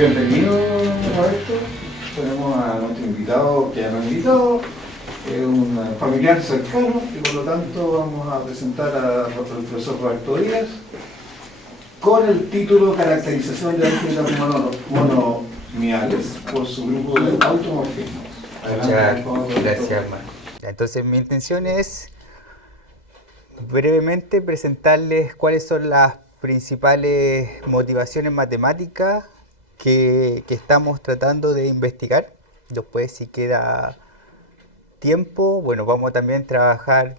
Bienvenido, Roberto. Tenemos a nuestro invitado, que ya nos ha invitado, es un familiar cercano y por lo tanto vamos a presentar al profesor Roberto Díaz con el título Caracterización de álgebras monomiales por su grupo de automorfismos. Muchas gracias, Marco. Entonces mi intención es brevemente presentarles cuáles son las principales motivaciones matemáticas que estamos tratando de investigar. Después, si queda tiempo, bueno, vamos a también trabajar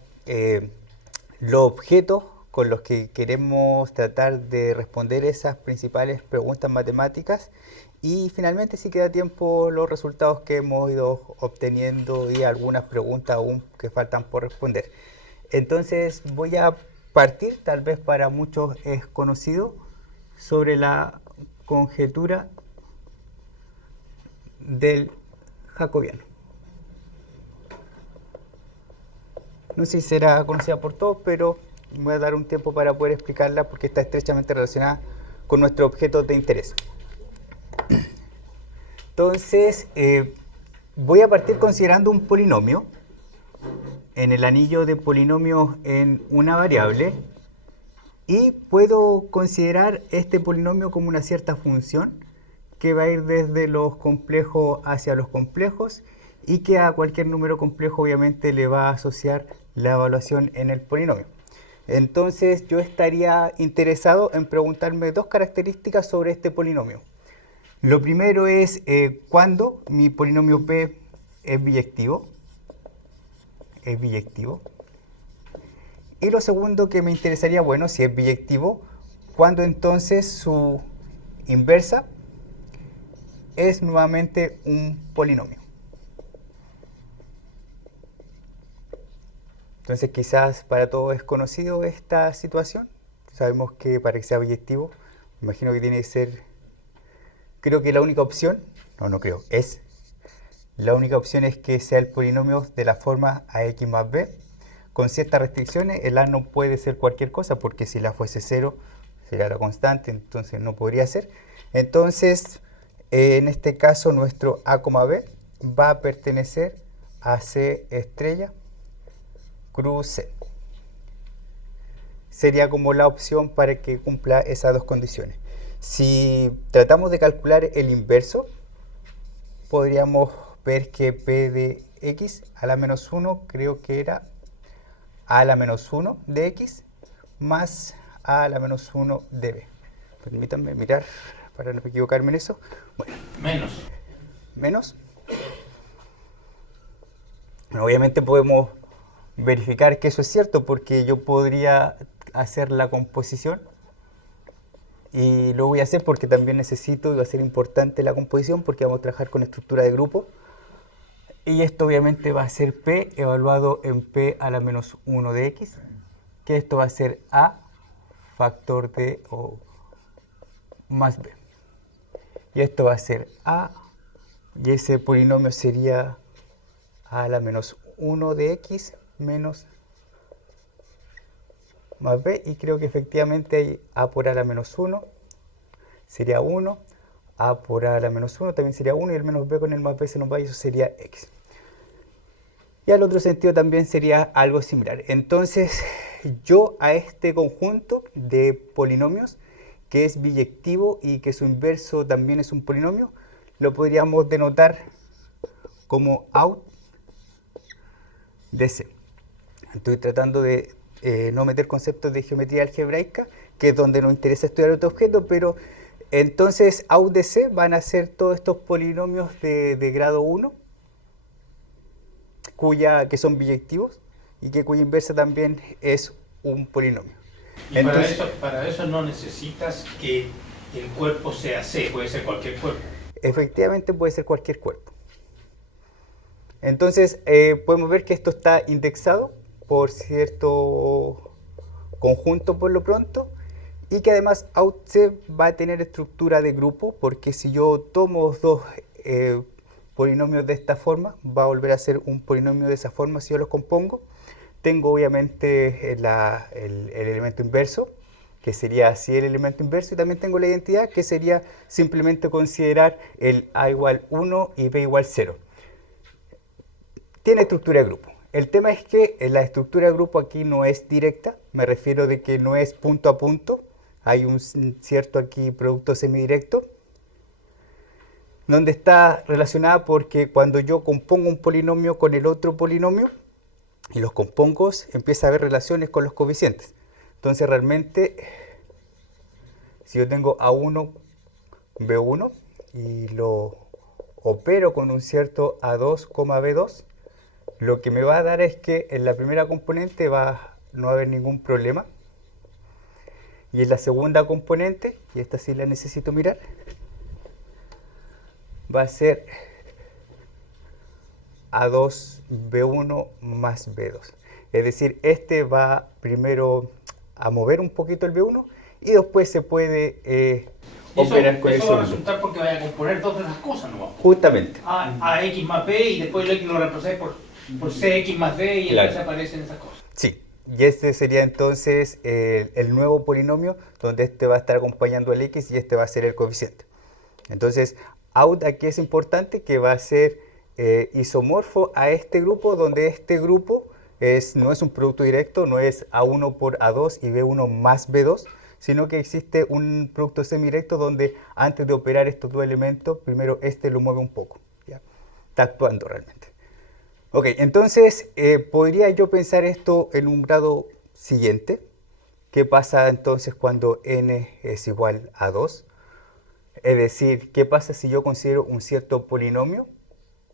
los objetos con los que queremos tratar de responder esas principales preguntas matemáticas y finalmente, si queda tiempo, los resultados que hemos ido obteniendo y algunas preguntas aún que faltan por responder. Entonces voy a partir, tal vez para muchos es conocido, sobre la conjetura del jacobiano. No sé si será conocida por todos, pero me voy a dar un tiempo para poder explicarla porque está estrechamente relacionada con nuestros objetos de interés. Entonces, voy a partir considerando un polinomio en el anillo de polinomios en una variable y puedo considerar este polinomio como una cierta función que va a ir desde los complejos hacia los complejos y que a cualquier número complejo obviamente le va a asociar la evaluación en el polinomio. Entonces yo estaría interesado en preguntarme dos características sobre este polinomio. Lo primero es cuándo mi polinomio P es biyectivo. Y lo segundo que me interesaría, bueno, si es biyectivo, cuando entonces su inversa es nuevamente un polinomio. Entonces quizás para todos es conocido esta situación. Sabemos que para que sea biyectivo, me imagino que tiene que ser, creo que la única opción, es la única opción es que sea el polinomio de la forma ax más b. Con ciertas restricciones, el a no puede ser cualquier cosa, porque si la fuese 0, sería la constante, entonces no podría ser. Entonces, en este caso, nuestro a, b va a pertenecer a C estrella cruz C. Sería como la opción para que cumpla esas dos condiciones. Si tratamos de calcular el inverso, podríamos ver que P de x a la menos 1 creo que era a la menos 1 de x más a la menos 1 de b. Permítanme mirar para no equivocarme en eso. Bueno, menos. Bueno, obviamente podemos verificar que eso es cierto porque yo podría hacer la composición y lo voy a hacer porque también necesito y va a ser importante la composición porque vamos a trabajar con estructura de grupo. Y esto obviamente va a ser P evaluado en P a la menos 1 de x, que esto va a ser A factor de o más B. Y esto va a ser A, y ese polinomio sería A a la menos 1 de x menos más B, y creo que efectivamente hay A por A a la menos 1, sería 1, A por A a la menos 1 también sería 1, y el menos B con el más B se nos va y eso sería x. Y al otro sentido también sería algo similar. Entonces, yo a este conjunto de polinomios, que es biyectivo y que su inverso también es un polinomio, lo podríamos denotar como out de C. Estoy tratando de no meter conceptos de geometría algebraica, que es donde nos interesa estudiar otro objeto, pero entonces out de C van a ser todos estos polinomios de grado 1, que son biyectivos y cuya inversa también es un polinomio. Y entonces, para eso no necesitas que el cuerpo sea C, puede ser cualquier cuerpo. Efectivamente puede ser cualquier cuerpo. Entonces podemos ver que esto está indexado por cierto conjunto por lo pronto y que además out-C va a tener estructura de grupo, porque si yo tomo dos polinomios de esta forma, va a volver a ser un polinomio de esa forma si yo los compongo. Tengo obviamente el elemento inverso, que sería así el elemento inverso, y también tengo la identidad, que sería simplemente considerar el A igual 1 y B igual 0. Tiene estructura de grupo. El tema es que la estructura de grupo aquí no es directa, me refiero de que no es punto a punto, hay un cierto aquí producto semidirecto, donde está relacionada porque cuando yo compongo un polinomio con el otro polinomio, y los compongo, empieza a haber relaciones con los coeficientes. Entonces realmente, si yo tengo A1, B1, y lo opero con un cierto A2, B2, lo que me va a dar es que en la primera componente no va a haber ningún problema. Y en la segunda componente, y esta sí la necesito mirar, va a ser A2, B1 más B2. Es decir, este va primero a mover un poquito el B1 y después se puede operar con el eso va a segundo. resultar porque vaya a componer dos de las cosas, ¿no? Justamente. A X más B y después el X lo reemplazáis por CX más D y Claro. entonces aparecen esas cosas. Sí, y este sería entonces el nuevo polinomio donde este va a estar acompañando al X y este va a ser el coeficiente. Entonces, out aquí es importante que va a ser isomorfo a este grupo, donde este grupo no es un producto directo, no es A1 por A2 y B1 más B2, sino que existe un producto semidirecto donde antes de operar estos dos elementos, primero este lo mueve un poco. ¿Ya? Está actuando realmente. Ok, entonces podría yo pensar esto en un grado siguiente. ¿Qué pasa entonces cuando n es igual a 2? Es decir, ¿qué pasa si yo considero un cierto polinomio?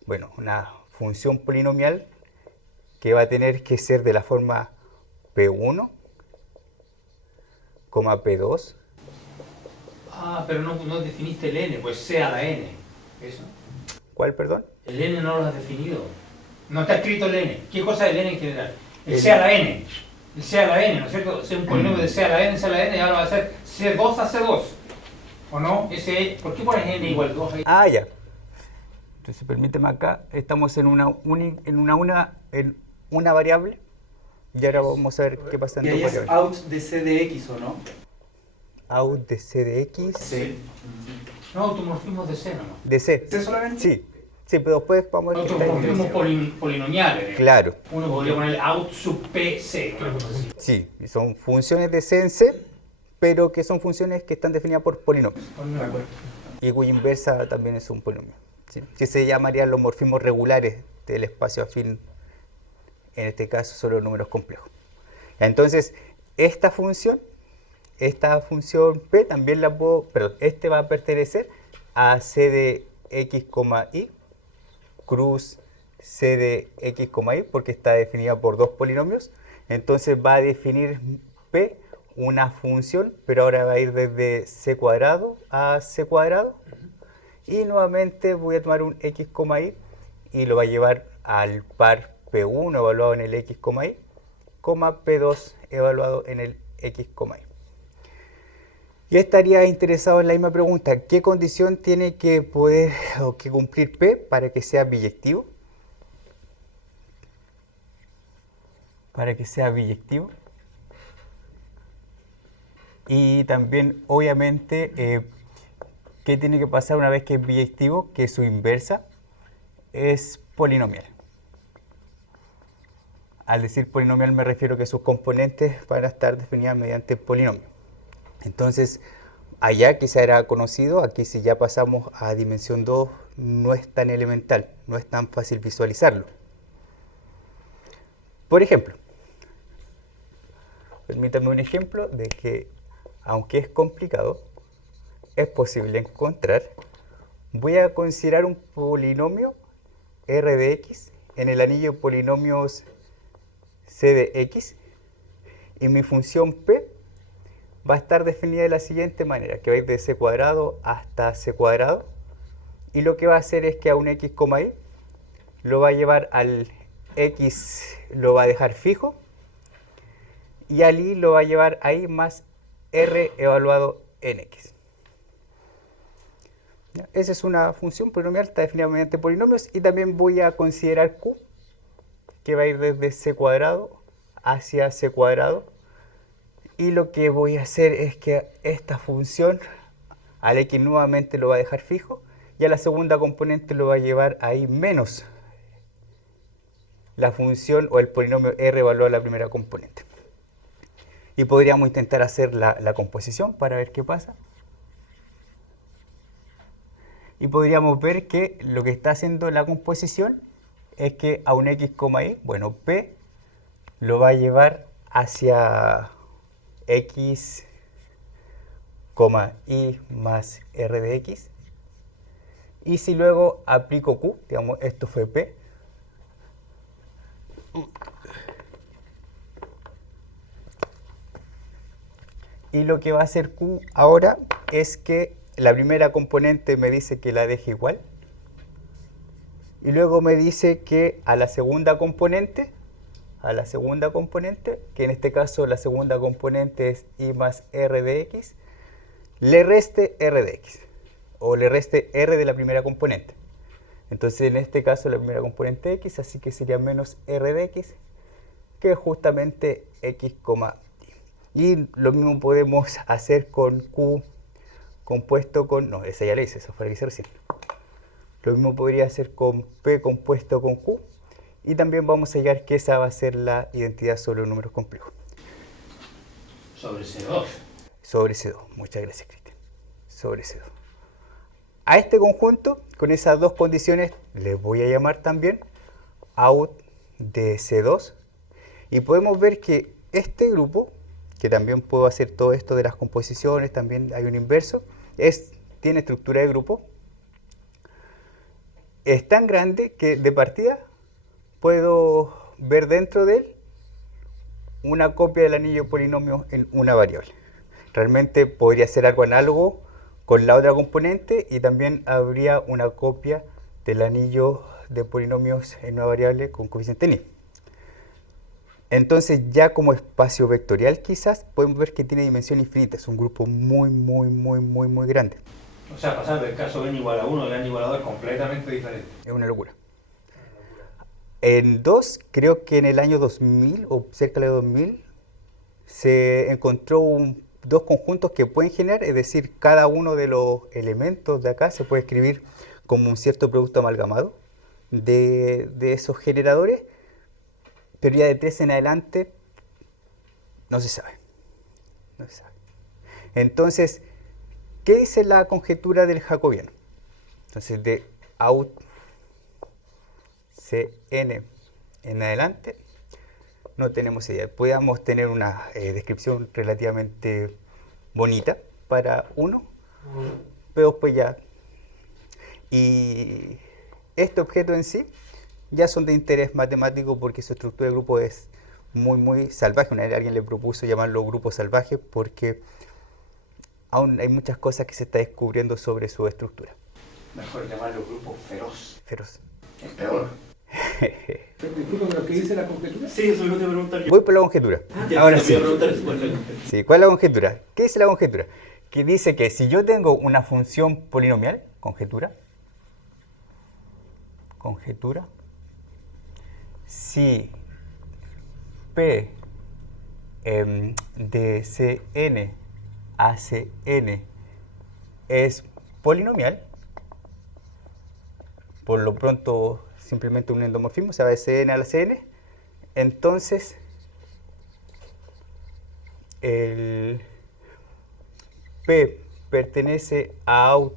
Bueno, una función polinomial que va a tener que ser de la forma P1, P2. Ah, pero no definiste el N, pues C a la N. ¿Eso? ¿Cuál, perdón? El N no lo has definido. No está escrito el N. ¿Qué cosa es el N en general? El C a la N. El C a la N, ¿no es cierto? Es un polinomio de C a la N, C a la N, y ahora va a ser C2 a C2. ¿O no? ¿Por qué pones N igual 2 ahí? Ah, ya. Entonces, permíteme acá, estamos en una variable, y ahora vamos a ver qué pasa en Y dos ahí es variables. out de C de X, ¿o no? Out de C de X, Sí. No, automorfismos de C nomás. de C. ¿C solamente? Sí, sí, pero después vamos a ver qué está Automorfismos ahí. polinomiales. Claro, Uno podría poner out sub PC, creo que es así. sí, y son funciones de C en C, pero que son funciones que están definidas por polinomios. De acuerdo. Y cuya inversa también es un polinomio. ¿Sí? Que se llamarían los morfismos regulares del espacio afín, en este caso son los números complejos. Entonces, esta función P también la puedo, perdón, este va a pertenecer a C de X, Y, cruz C de X, Y, porque está definida por dos polinomios. Entonces va a definir P una función, pero ahora va a ir desde C cuadrado a C cuadrado. Y nuevamente voy a tomar un X, Y y lo va a llevar al par P1 evaluado en el X, Y, P2 evaluado en el X, Y. Y estaría interesado en la misma pregunta. ¿Qué condición tiene que poder o que cumplir P para que sea biyectivo? Para que sea biyectivo. Y también, obviamente, ¿qué tiene que pasar una vez que es biyectivo? Que su inversa es polinomial. Al decir polinomial me refiero que sus componentes van a estar definidas mediante polinomio. Entonces, allá quizá era conocido, aquí si ya pasamos a dimensión 2 no es tan elemental, no es tan fácil visualizarlo. Por ejemplo, permítanme un ejemplo de que, aunque es complicado, es posible encontrar. Voy a considerar un polinomio R de X en el anillo de polinomios C de X y mi función P va a estar definida de la siguiente manera, que va a ir de C cuadrado hasta C cuadrado, y lo que va a hacer es que a un X, Y lo va a llevar al X, lo va a dejar fijo, y al Y lo va a llevar a Y más R evaluado en X. Esa es una función polinomial, está definida mediante polinomios, y también voy a considerar Q, que va a ir desde C cuadrado hacia C cuadrado, Y lo que voy a hacer es que esta función al x nuevamente lo va a dejar fijo y a la segunda componente lo va a llevar ahí menos la función o el polinomio r evaluado a la primera componente. Y podríamos intentar hacer la composición para ver qué pasa. Y podríamos ver que lo que está haciendo la composición es que a un x, y, bueno, p lo va a llevar hacia x, y más r de x. Y si luego aplico q, digamos, esto fue p, y lo que va a hacer q ahora es que la primera componente me dice que la deje igual, y luego me dice que a la segunda componente, que en este caso la segunda componente es y más r de x, le reste r de x, o le reste r de la primera componente. Entonces en este caso la primera componente x, así que sería menos r de x, que es justamente x, y lo mismo podemos hacer con q compuesto con, no, esa ya la hice, eso fue la que hice recién. Lo mismo podría hacer con p compuesto con q, y también vamos a hallar que esa va a ser la identidad sobre los números complejos. Sobre C2. Sobre C2, muchas gracias, Cristian. Sobre C2. A este conjunto, con esas dos condiciones, les voy a llamar también out de C2, y podemos ver que este grupo, que también puedo hacer todo esto de las composiciones, también hay un inverso, tiene estructura de grupo, es tan grande que de partida puedo ver dentro de él una copia del anillo polinomio en una variable. Realmente podría ser algo análogo con la otra componente, y también habría una copia del anillo de polinomios en una variable con coeficiente ni. Entonces ya como espacio vectorial quizás podemos ver que tiene dimensión infinita, es un grupo muy grande. O sea, pasar del caso n igual a 1 al n igual a 2 es completamente diferente. Es una locura. En 2, creo que en el año 2000 o cerca de 2000 se encontró dos conjuntos que pueden generar, es decir, cada uno de los elementos de acá se puede escribir como un cierto producto amalgamado de esos generadores, pero ya de 3 en adelante no se sabe. Entonces, ¿qué dice la conjetura del jacobiano? Entonces, de out Cn en adelante, no tenemos idea. Podríamos tener una descripción relativamente bonita para 1, pero pues ya. Y este objeto en sí ya son de interés matemático porque su estructura de grupo es muy salvaje. Una vez alguien le propuso llamarlo grupo salvaje porque aún hay muchas cosas que se está descubriendo sobre su estructura. Mejor llamarlo grupo feroz. Feroz. Es peor. Disculpa, ¿pero qué dice la conjetura? Sí, eso es lo que te preguntar yo. Voy por la conjetura. Ya, Ahora te sí. voy a preguntar eso, ¿cuál es la conjetura? Sí, ¿cuál es la conjetura? ¿Qué dice la conjetura? Que dice que si yo tengo una función polinomial, conjetura, si P de Cn a Cn es polinomial, por lo pronto simplemente un endomorfismo, o sea, de Cn a la Cn, entonces el P pertenece a out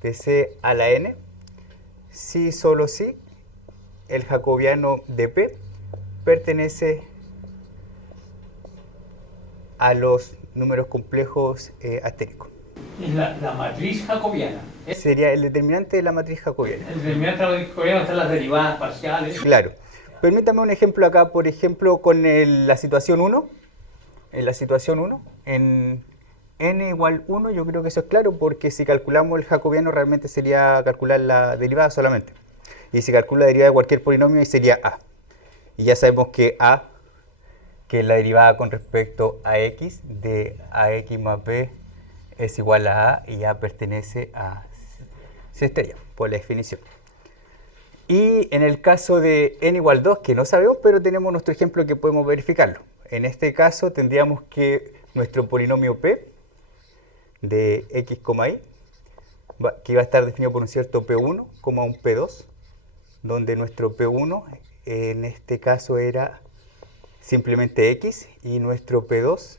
de C a la n, si solo si el jacobiano de P pertenece a los números complejos astéricos. Es la matriz jacobiana. Sería el determinante de la matriz jacobiana. El determinante de la matriz jacobiana están las derivadas parciales. Claro. Permítame un ejemplo acá, por ejemplo, con la situación 1. En la situación 1, en n igual 1, yo creo que eso es claro, porque si calculamos el jacobiano realmente sería calcular la derivada solamente. Y si calcula la derivada de cualquier polinomio, ahí sería a. Y ya sabemos que a, que es la derivada con respecto a x, de ax más b es igual a a, y a pertenece a c estrella, por la definición. Y en el caso de n igual 2, que no sabemos, pero tenemos nuestro ejemplo que podemos verificarlo. en este caso tendríamos que nuestro polinomio P de x, y, que va a estar definido por un cierto P1, un P2, donde nuestro P1 en este caso era simplemente x, y nuestro P2,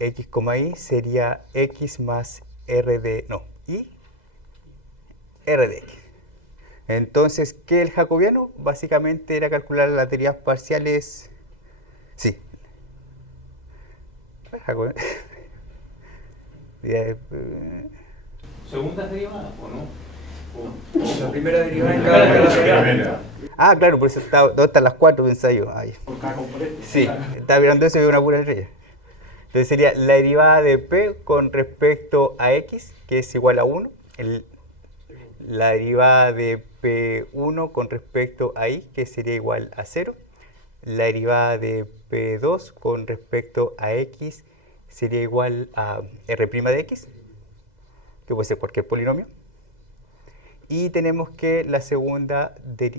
x, y, sería x más r de, no, y r de x. Entonces, ¿qué es el jacobiano? Básicamente era calcular las derivas parciales. Sí. Jacobiano. ¿Segundas derivadas o no? La primera derivada en La cada primera derivada. Ah, claro, por eso ¿dónde están las 4? Pensaba yo. Ay. Por cada componente. Sí, estaba mirando eso y veo una pura estrella. Entonces sería la derivada de P con respecto a X, que es igual a 1. La derivada de P1 con respecto a Y, que sería igual a 0. La derivada de P2 con respecto a X sería igual a R' de X, que puede ser cualquier polinomio. Y tenemos que la segunda,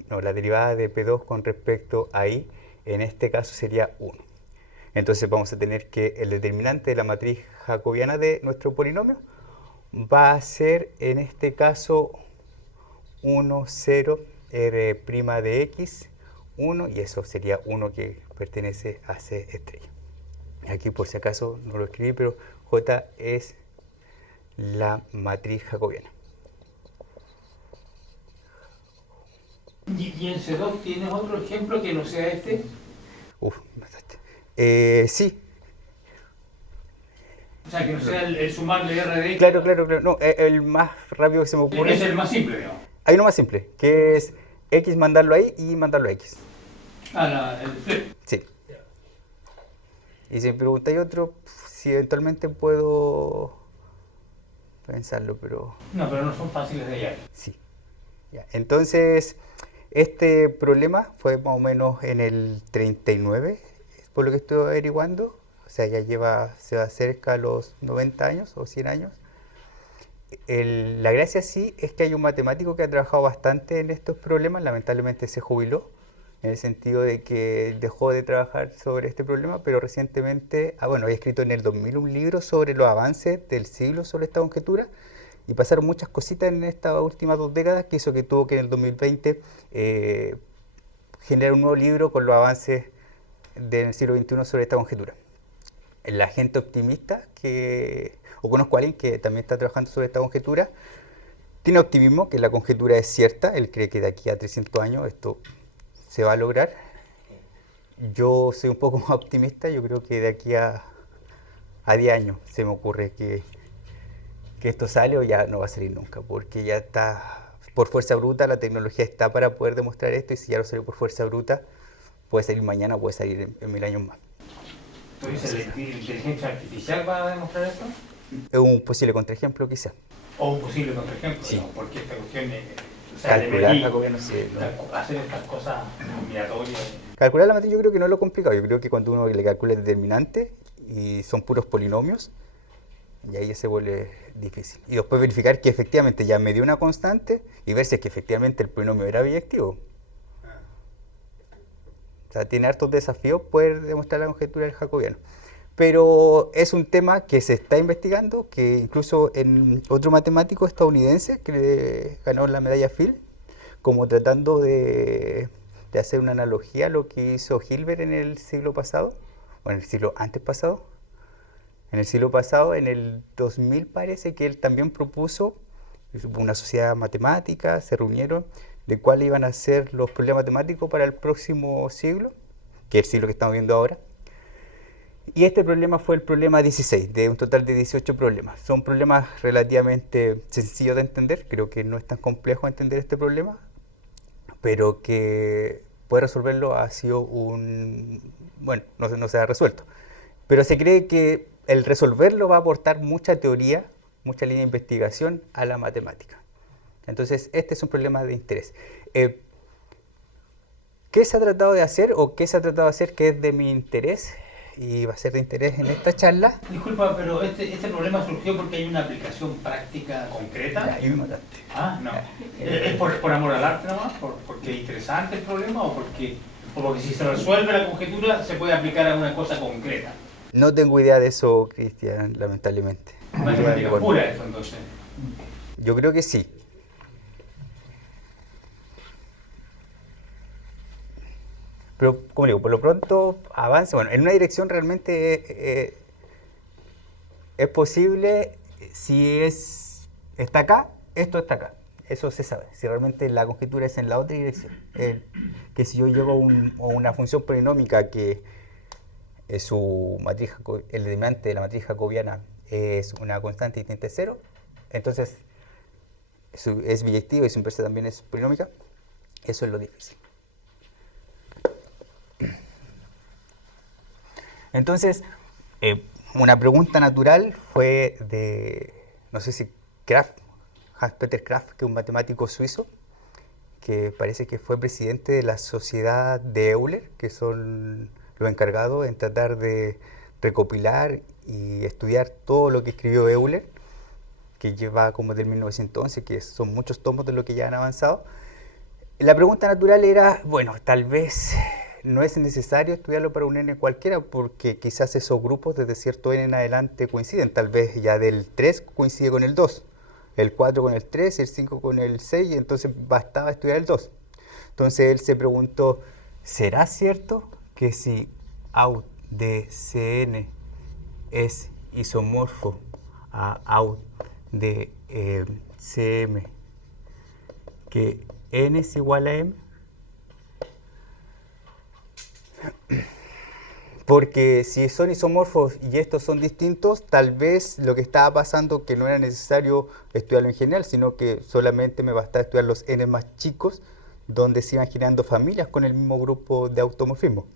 la derivada de P2 con respecto a Y, en este caso sería 1. Entonces vamos a tener que el determinante de la matriz jacobiana de nuestro polinomio va a ser en este caso 1, 0, R' de X, 1, y eso sería 1 que pertenece a C estrella. Aquí por si acaso no lo escribí, pero J es la matriz jacobiana. ¿Y en C2 tienes otro ejemplo que no sea este? Bastante. Sí. O sea, que no sea el sumarle R de X. Claro. No, el más rápido que se me ocurre. Es el más simple, digamos. Hay uno más simple, que es X mandarlo ahí y mandarlo a X. El flip. Sí. Y si me preguntáis otro, si eventualmente puedo pensarlo, pero... No, pero no son fáciles de hallar. Sí. Ya. Entonces, este problema fue más o menos en el 39, por lo que estoy averiguando. O sea, ya se va cerca a los 90 años o 100 años. La gracia sí es que hay un matemático que ha trabajado bastante en estos problemas, lamentablemente se jubiló, en el sentido de que dejó de trabajar sobre este problema, pero recientemente, había escrito en el 2000 un libro sobre los avances del siglo sobre esta conjetura, y pasaron muchas cositas en estas últimas 2 décadas que hizo que tuvo que en el 2020 generar un nuevo libro con los avances del siglo XXI sobre esta conjetura. La gente optimista conozco a alguien que también está trabajando sobre esta conjetura, tiene optimismo que la conjetura es cierta, él cree que de aquí a 300 años esto se va a lograr. Yo soy un poco más optimista, yo creo que de aquí a 10 años se me ocurre que esto sale o ya no va a salir nunca, porque ya está por fuerza bruta, la tecnología está para poder demostrar esto, y si ya no salió por fuerza bruta, puede salir mañana, puede salir en 1000 años más. Entonces, ¿la inteligencia artificial va a demostrar eso? Es un posible contraejemplo, quizás. O un posible contraejemplo, Sí. ¿no? Porque esta cuestión es Calcular la jacobiana, sí, no. hacer estas cosas combinatorias. Calcular la matriz yo creo que no es lo complicado. Yo creo que cuando uno le calcula el determinante y son puros polinomios, y ahí ya se vuelve difícil. Y después verificar que efectivamente ya me dio una constante y ver si es que efectivamente el polinomio era biyectivo. O sea, tiene hartos desafíos poder demostrar la conjetura del jacobiano. Pero es un tema que se está investigando, que incluso en otro matemático estadounidense que ganó la medalla Fields, como tratando de hacer una analogía a lo que hizo Hilbert en el siglo pasado, o en el siglo antes pasado. En el siglo pasado, en el 2000 parece que él también propuso una sociedad matemática, se reunieron, de cuáles iban a ser los problemas matemáticos para el próximo siglo, que es el siglo que estamos viendo ahora. Y este problema fue el problema 16, de un total de 18 problemas. Son problemas relativamente sencillos de entender, creo que no es tan complejo entender este problema, pero que poder resolverlo ha sido no se ha resuelto. Pero se cree que el resolverlo va a aportar mucha teoría, mucha línea de investigación a la matemática. Entonces, este es un problema de interés. ¿Qué se ha tratado de hacer o qué se ha tratado de hacer que es de mi interés y va a ser de interés en esta charla? Disculpa, pero este problema surgió porque hay una aplicación práctica concreta. Ahí me mataste. Ah, no. ¿Es por amor al arte nomás? ¿Porque es interesante el problema o porque O porque si se resuelve la conjetura, se puede aplicar a una cosa concreta. No tengo idea de eso, Cristian, lamentablemente. Matemática Bueno, pura eso, entonces. yo creo que sí. Pero, como digo, por lo pronto avance. Bueno, en una dirección realmente es posible si está acá, esto está acá. Eso se sabe. Si realmente la conjetura es en la otra dirección. Que si yo llego a una función polinómica que su matriz, el determinante de la matriz jacobiana es una constante distinta de cero, entonces es biyectiva y su inversa también es polinómica. Eso es lo difícil. Entonces, una pregunta natural fue de, no sé si Hans-Peter Kraft, que es un matemático suizo, que parece que fue presidente de la sociedad de Euler, que son los encargados en tratar de recopilar y estudiar todo lo que escribió Euler, que lleva como del 1911, que son muchos tomos de lo que ya han avanzado. La pregunta natural era, bueno, tal vez no es necesario estudiarlo para un n cualquiera, porque quizás esos grupos desde cierto n en adelante coinciden. Tal vez ya del 3 coincide con el 2, el 4 con el 3 y el 5 con el 6, y entonces bastaba estudiar el 2. Entonces él se preguntó, ¿será cierto que si out de Cn es isomorfo a out de Cm, que n es igual a m? Porque si son isomorfos y estos son distintos, tal vez lo que estaba pasando que no era necesario estudiarlo en general, sino que solamente me bastaba estudiar los n más chicos, donde se iban generando familias con el mismo grupo de automorfismo.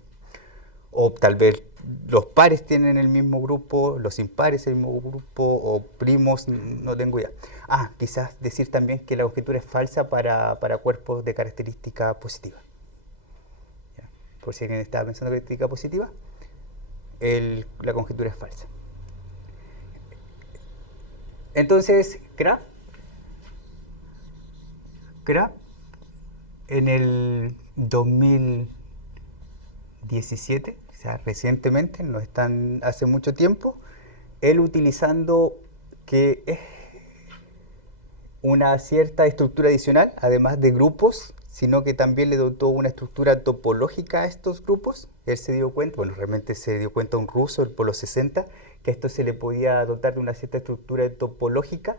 O tal vez los pares tienen el mismo grupo, los impares el mismo grupo, o primos, no tengo idea. Quizás decir también que la conjetura es falsa para cuerpos de característica positiva. ¿Ya? Por si alguien estaba pensando en característica positiva, la conjetura es falsa. Entonces, Kraft en el 2017, o sea, recientemente, no es tan hace mucho tiempo, él utilizando que es una cierta estructura adicional, además de grupos, sino que también le dotó una estructura topológica a estos grupos. Él se dio cuenta, bueno, realmente se dio cuenta un ruso por los 60, que a esto se le podía dotar de una cierta estructura topológica,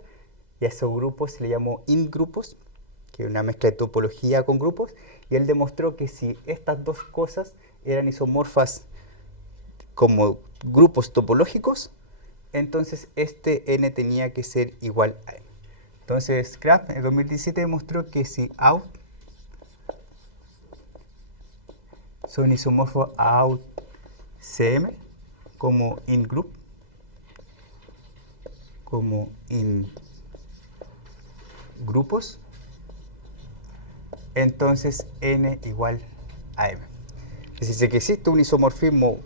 y a esos grupos se le llamó in-grupos, que es una mezcla de topología con grupos, y él demostró que si estas dos cosas eran isomorfas como grupos topológicos, entonces este n tenía que ser igual a n. Entonces Kraft en el 2017 demostró que si out son isomorfos a out Cm como in group, como in grupos, entonces n igual a m. Es decir, que existe un isomorfismo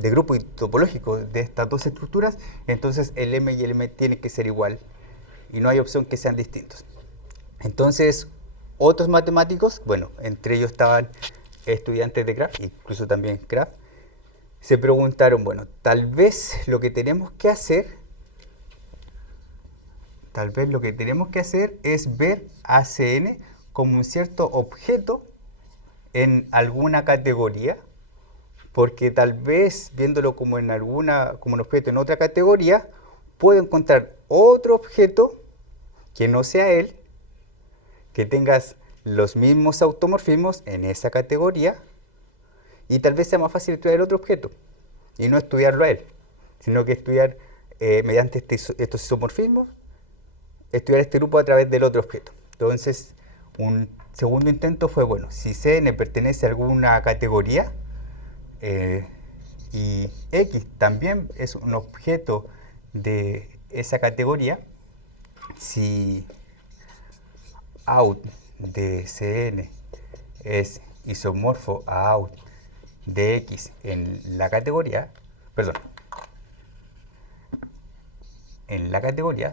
de grupo y topológico de estas dos estructuras, entonces el m y el m tienen que ser igual y no hay opción que sean distintos. Entonces, otros matemáticos, bueno, entre ellos estaban estudiantes de Kraft, incluso también Kraft, se preguntaron, bueno, tal vez lo que tenemos que hacer es ver a Cn como un cierto objeto en alguna categoría, porque tal vez viéndolo como un objeto en otra categoría, puedo encontrar otro objeto que no sea él, que tengas los mismos automorfismos en esa categoría, y tal vez sea más fácil estudiar el otro objeto y no estudiarlo a él, sino que estudiar mediante estos isomorfismos, estudiar este grupo a través del otro objeto. Entonces, un segundo intento fue, bueno, si Cn pertenece a alguna categoría y X también es un objeto de esa categoría, si out de Cn es isomorfo a out de X en la categoría,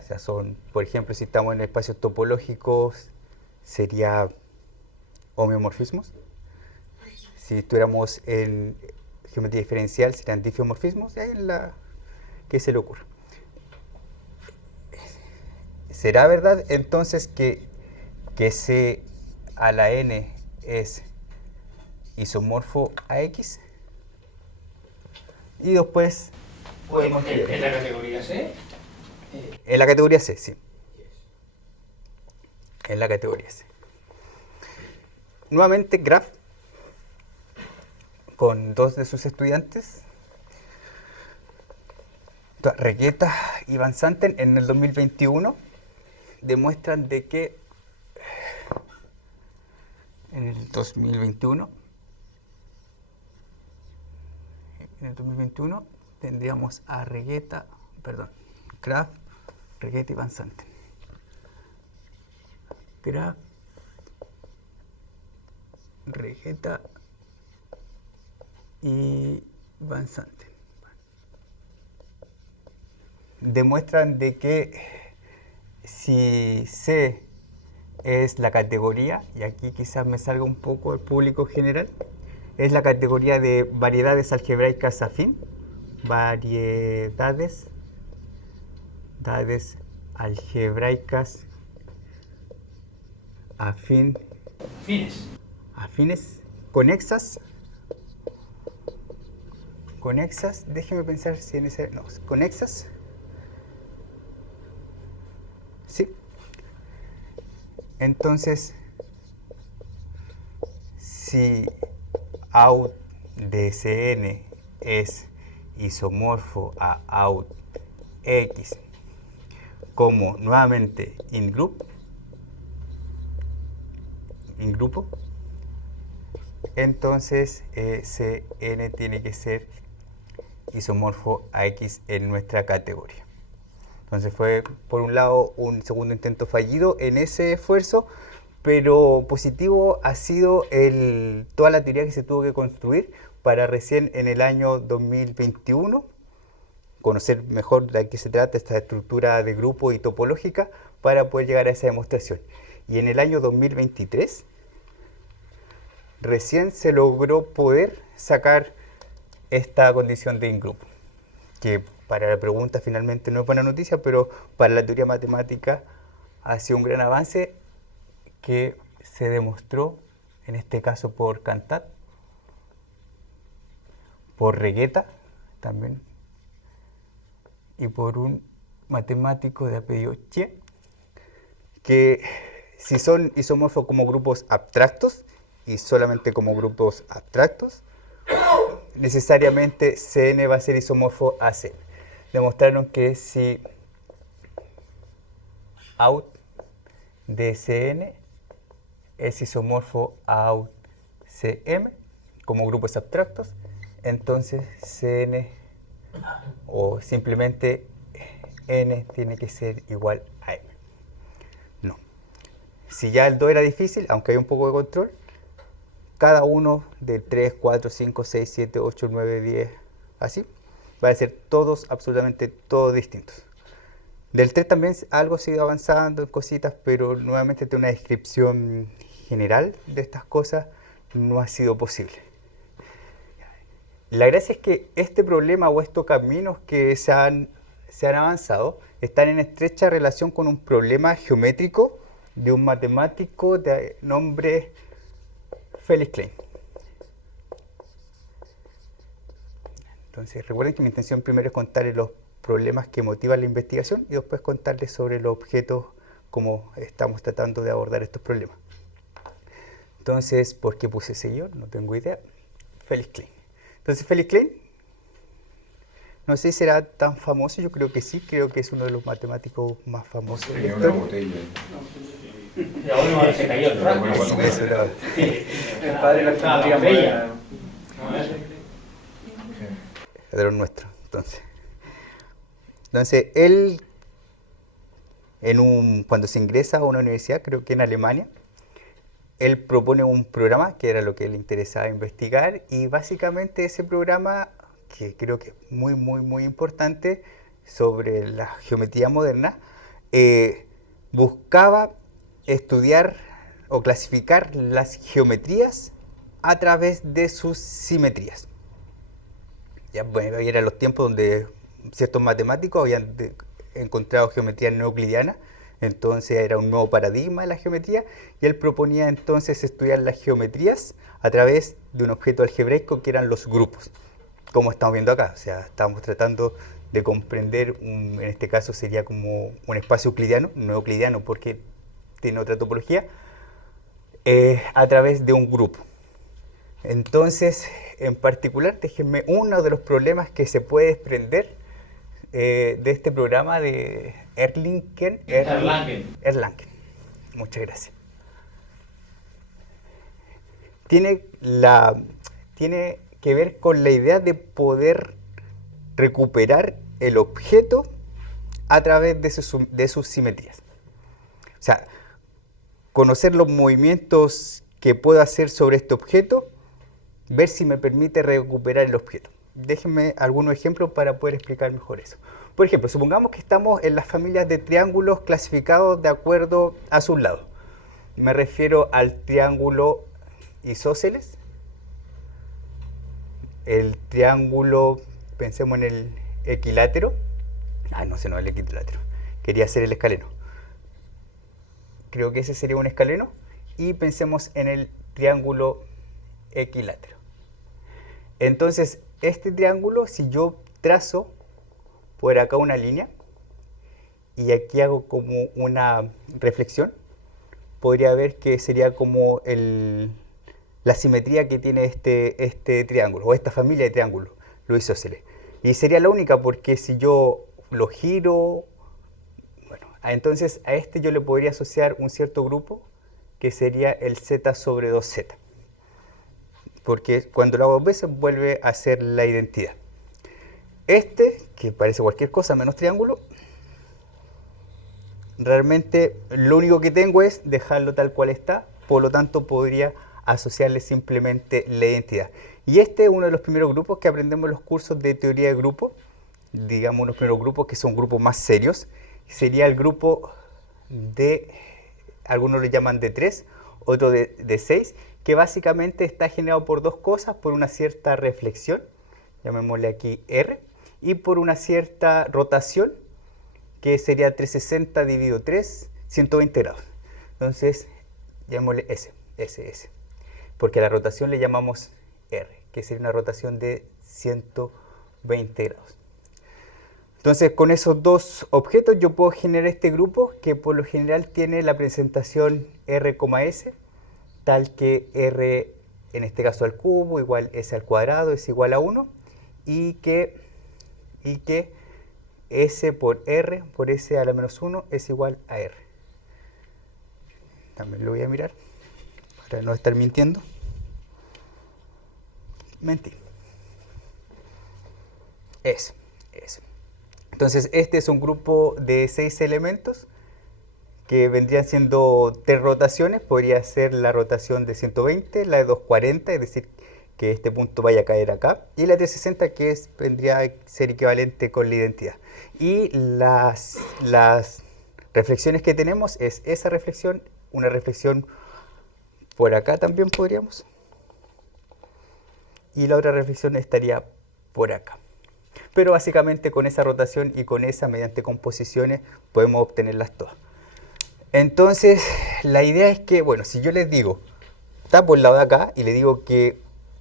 o sea, son, por ejemplo, si estamos en espacios topológicos, sería homeomorfismos. Si estuviéramos en geometría diferencial, serían diffeomorfismos. ¿Qué se le ocurre? ¿Será verdad entonces que C a la n es isomorfo a X? Y después podemos ¿En la categoría C? en la categoría C, sí. En la categoría C. Nuevamente Graf con dos de sus estudiantes, Regueta y Van Santen, en el 2021 demuestran de que en el 2021 tendríamos a Graf, Regueta y Van Santen. Graf, Regueta y Van Santen. Demuestran de que si C es la categoría, y aquí quizás me salga un poco el público general, es la categoría de variedades algebraicas afín, variedades algebraicas afines, conexas, déjeme pensar si en ese, no, conexas, sí. Entonces, si out de Cn es isomorfo a out X, como nuevamente in grupo, entonces Cn tiene que ser isomorfo a X en nuestra categoría. Entonces fue, por un lado, un segundo intento fallido en ese esfuerzo, pero positivo ha sido toda la teoría que se tuvo que construir para recién en el año 2021 conocer mejor de qué se trata esta estructura de grupo y topológica para poder llegar a esa demostración. Y en el año 2023 recién se logró poder sacar esta condición de in-grupo, que para la pregunta finalmente no es buena noticia, pero para la teoría matemática ha sido un gran avance que se demostró, en este caso por Cantat, por Regueta también, y por un matemático de apellido Che, que si son isomorfos como grupos abstractos y solamente como grupos abstractos, necesariamente Cn va a ser isomorfo a C. Demostraron que si out de Cn es isomorfo a out Cm como grupos abstractos, entonces Cn o simplemente n tiene que ser igual a m. No. Si ya el 2 era difícil, aunque hay un poco de control, cada uno de 3, 4, 5, 6, 7, 8, 9, 10, así, va a ser todos, absolutamente todos distintos. Del 3 también algo sigue avanzando en cositas, pero nuevamente de una descripción general de estas cosas no ha sido posible. La gracia es que este problema o estos caminos que se han avanzado están en estrecha relación con un problema geométrico de un matemático de nombre Felix Klein. Entonces, recuerden que mi intención primero es contarles los problemas que motivan la investigación y después contarles sobre los objetos, cómo estamos tratando de abordar estos problemas. Entonces, ¿por qué puse ese guión? No tengo idea. Felix Klein. Entonces, Felix Klein, no sé si será tan famoso, yo creo que sí, creo que es uno de los matemáticos más famosos. Tenía una botella. Y ahora se cayó el rato. Eso era. El padre la geometría moderna. De los nuestros, entonces él cuando se ingresa a una universidad, creo que en Alemania, él propone un programa que era lo que le interesaba investigar, y básicamente ese programa, que creo que es muy muy importante sobre la geometría moderna, buscaba estudiar o clasificar las geometrías a través de sus simetrías. Ya, bueno, eran los tiempos donde ciertos matemáticos habían encontrado geometría no euclidiana, entonces era un nuevo paradigma de la geometría, y él proponía entonces estudiar las geometrías a través de un objeto algebraico que eran los grupos, como estamos viendo acá. O sea, estamos tratando de comprender, en este caso sería como un espacio euclidiano, no euclidiano porque tiene otra topología, a través de un grupo. Entonces, en particular, déjenme uno de los problemas que se puede desprender de este programa de Erlangen. Muchas gracias. Tiene que ver con la idea de poder recuperar el objeto a través de sus simetrías. O sea, conocer los movimientos que puedo hacer sobre este objeto, ver si me permite recuperar el objeto. Déjenme algunos ejemplos para poder explicar mejor eso. Por ejemplo, supongamos que estamos en las familias de triángulos clasificados de acuerdo a sus lados. Me refiero al triángulo isósceles, el triángulo, pensemos en el equilátero. No, el equilátero. Quería hacer el escaleno. Creo que ese sería un escaleno. Y pensemos en el triángulo equilátero. Entonces, este triángulo, si yo trazo por acá una línea y aquí hago como una reflexión, podría ver que sería como la simetría que tiene este triángulo, o esta familia de triángulos, los isósceles. Y sería la única, porque si yo lo giro, bueno, entonces a este yo le podría asociar un cierto grupo que sería el z sobre 2z. Porque cuando lo hago dos veces vuelve a ser la identidad. Este, que parece cualquier cosa menos triángulo, realmente lo único que tengo es dejarlo tal cual está, por lo tanto podría asociarle simplemente la identidad. Y este es uno de los primeros grupos que aprendemos en los cursos de teoría de grupos, digamos los primeros grupos que son grupos más serios, sería el grupo de, algunos lo llaman de 3, otro de 6, que básicamente está generado por dos cosas, por una cierta reflexión, llamémosle aquí R, y por una cierta rotación, que sería 360 dividido 3, 120 grados. Entonces, llamémosle S, porque a la rotación le llamamos R, que sería una rotación de 120 grados. Entonces, con esos dos objetos yo puedo generar este grupo que por lo general tiene la presentación R, S, tal que R, en este caso al cubo, igual S al cuadrado, es igual a 1, y que S por R, por S a la menos 1, es igual a R. También lo voy a mirar, para no estar mintiendo. Mentí. Eso. Entonces, este es un grupo de 6 elementos que vendrían siendo 3 rotaciones. Podría ser la rotación de 120, la de 240, es decir, que este punto vaya a caer acá, y la de 360, que vendría a ser equivalente con la identidad. Y las reflexiones que tenemos es esa reflexión, una reflexión por acá también podríamos, y la otra reflexión estaría por acá. Pero básicamente con esa rotación y con esa, mediante composiciones, podemos obtenerlas todas. Entonces, la idea es que, bueno, si yo les digo, está por el lado de acá, y le digo que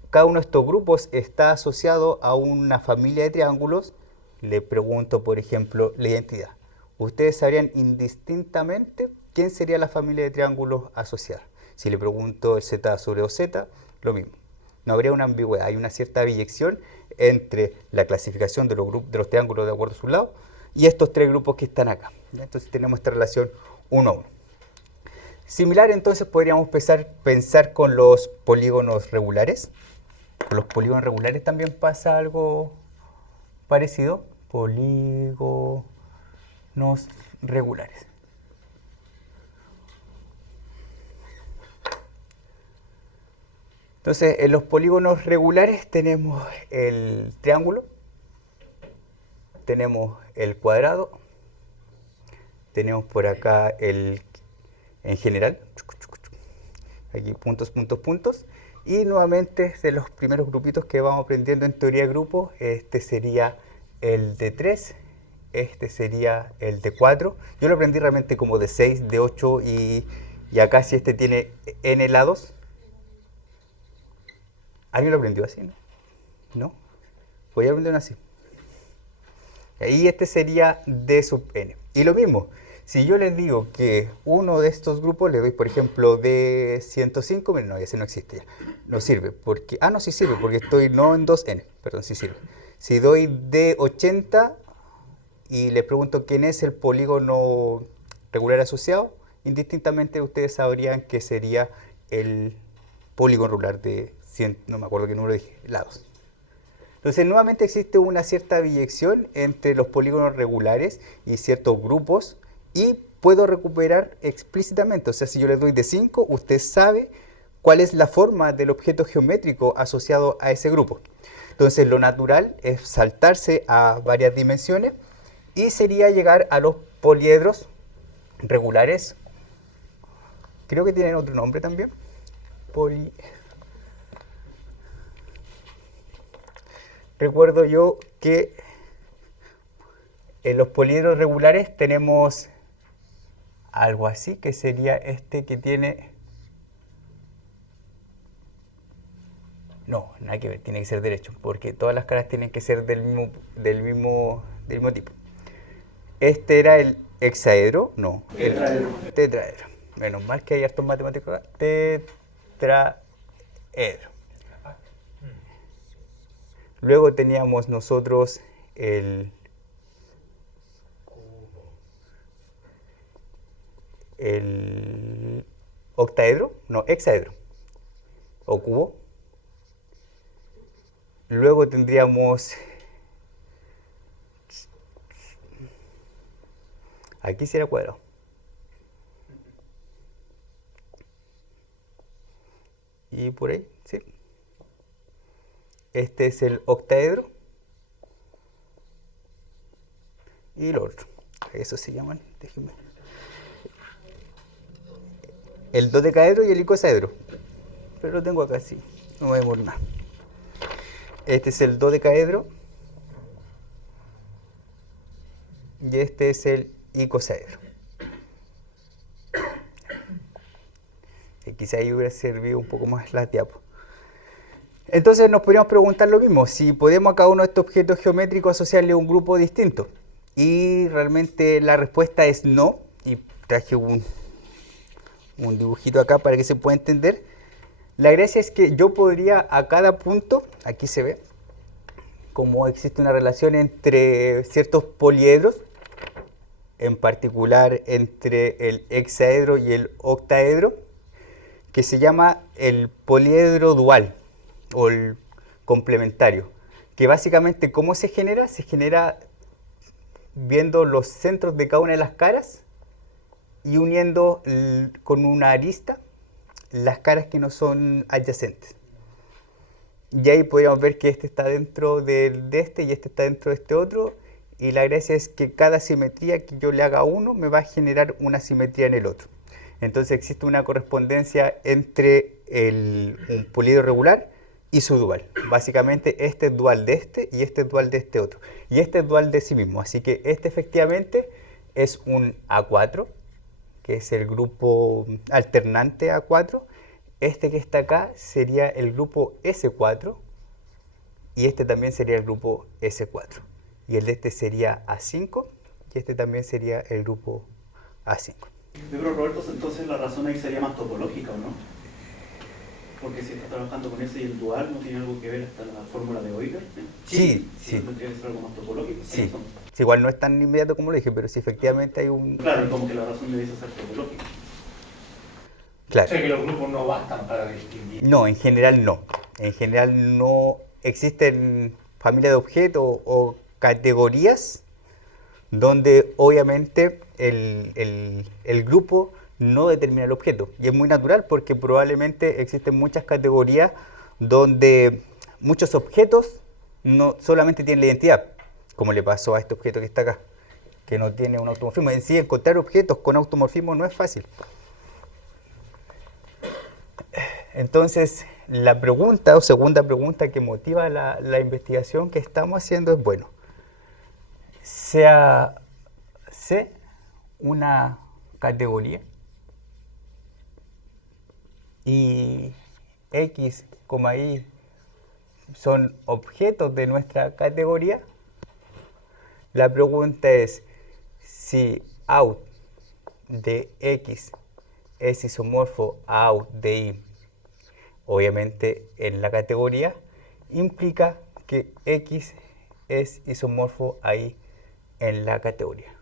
cada uno de estos grupos está asociado a una familia de triángulos, le pregunto, por ejemplo, la identidad. Ustedes sabrían indistintamente quién sería la familia de triángulos asociada. Si le pregunto el z sobre 2z, lo mismo. No habría una ambigüedad, hay una cierta biyección entre la clasificación de los triángulos de acuerdo a su lado y estos tres grupos que están acá. Entonces tenemos esta relación 1 a 1. Similar, entonces podríamos pensar con los polígonos regulares. Con los polígonos regulares también pasa algo parecido. Polígonos regulares. Entonces, en los polígonos regulares tenemos el triángulo, tenemos el cuadrado, tenemos por acá en general, aquí puntos, Y nuevamente de los primeros grupitos que vamos aprendiendo en teoría de grupos, este sería el de 3, este sería el de 4. Yo lo aprendí realmente como de 6, de 8 y acá si este tiene n lados. ¿Alguien lo aprendió así? ¿No? Voy a aprender así. Y este sería d sub n. Y lo mismo, si yo les digo que uno de estos grupos le doy, por ejemplo, d 105, no, ese no existe ya. No sirve, porque... Ah, no, sí sirve, porque estoy no en 2n, perdón, sí sirve. Si doy d 80 y les pregunto quién es el polígono regular asociado, indistintamente ustedes sabrían que sería el polígono regular de 100, no me acuerdo qué número dije, lados. Entonces, nuevamente existe una cierta biyección entre los polígonos regulares y ciertos grupos y puedo recuperar explícitamente. O sea, si yo le doy de 5, usted sabe cuál es la forma del objeto geométrico asociado a ese grupo. Entonces, lo natural es saltarse a varias dimensiones y sería llegar a los poliedros regulares. Creo que tienen otro nombre también. Recuerdo yo que en los poliedros regulares tenemos algo así, que sería este que tiene... No, nada que ver, tiene que ser derecho, porque todas las caras tienen que ser del mismo tipo. Este era el hexaedro, no. Tetraedro. Tetraedro. Menos mal que hay hartos matemáticos acá. Tetraedro. Luego teníamos nosotros el octaedro, no, hexaedro, o cubo. Luego tendríamos, aquí sí era cuadrado. Y por ahí, sí. Este es el octaedro. Y el otro. Eso se llaman, déjenme. El dodecaedro y el icosaedro. Pero lo tengo acá, sí. No me demoro nada. Este es el dodecaedro. Y este es el icosaedro. Quizá ahí hubiera servido un poco más la diapo. Entonces nos podríamos preguntar lo mismo, si podemos a cada uno de estos objetos geométricos asociarle un grupo distinto. Y realmente la respuesta es no. Y traje un dibujito acá para que se pueda entender. La gracia es que yo podría a cada punto, aquí se ve, como existe una relación entre ciertos poliedros, en particular entre el hexaedro y el octaedro, que se llama el poliedro dual o el complementario, que básicamente ¿cómo se genera? Se genera viendo los centros de cada una de las caras y uniendo con una arista las caras que no son adyacentes. Y ahí podríamos ver que este está dentro de este y este está dentro de este otro, y la gracia es que cada simetría que yo le haga a uno me va a generar una simetría en el otro. Entonces existe una correspondencia entre un poliedro regular y su dual. Básicamente este es dual de este y este es dual de este otro. Y este es dual de sí mismo. Así que este efectivamente es un A4, que es el grupo alternante A4. Este que está acá sería el grupo S4 y este también sería el grupo S4. Y el de este sería A5 y este también sería el grupo A5. Pero Roberto, entonces la razón ahí sería más topológica, ¿o no? Porque si estás trabajando con ese y el dual, ¿no tiene algo que ver hasta la fórmula de Euler? Sí. Tendría que ser algo más topológico. Sí. Sí, igual no es tan inmediato como lo dije, pero sí efectivamente hay un... Claro, como que la razón debiese ser topológica. Claro. O sea que los grupos no bastan para distinguir. No, en general no. En general no existen familias de objetos o categorías donde obviamente el grupo no determina el objeto. Y es muy natural porque probablemente existen muchas categorías donde muchos objetos no solamente tienen la identidad, como le pasó a este objeto que está acá, que no tiene un automorfismo. En sí, encontrar objetos con automorfismo no es fácil. Entonces, la pregunta o segunda pregunta que motiva la investigación que estamos haciendo es, bueno, sea C una categoría y X, Y son objetos de nuestra categoría. La pregunta es si out de X es isomorfo a out de Y, obviamente en la categoría, implica que X es isomorfo a Y en la categoría.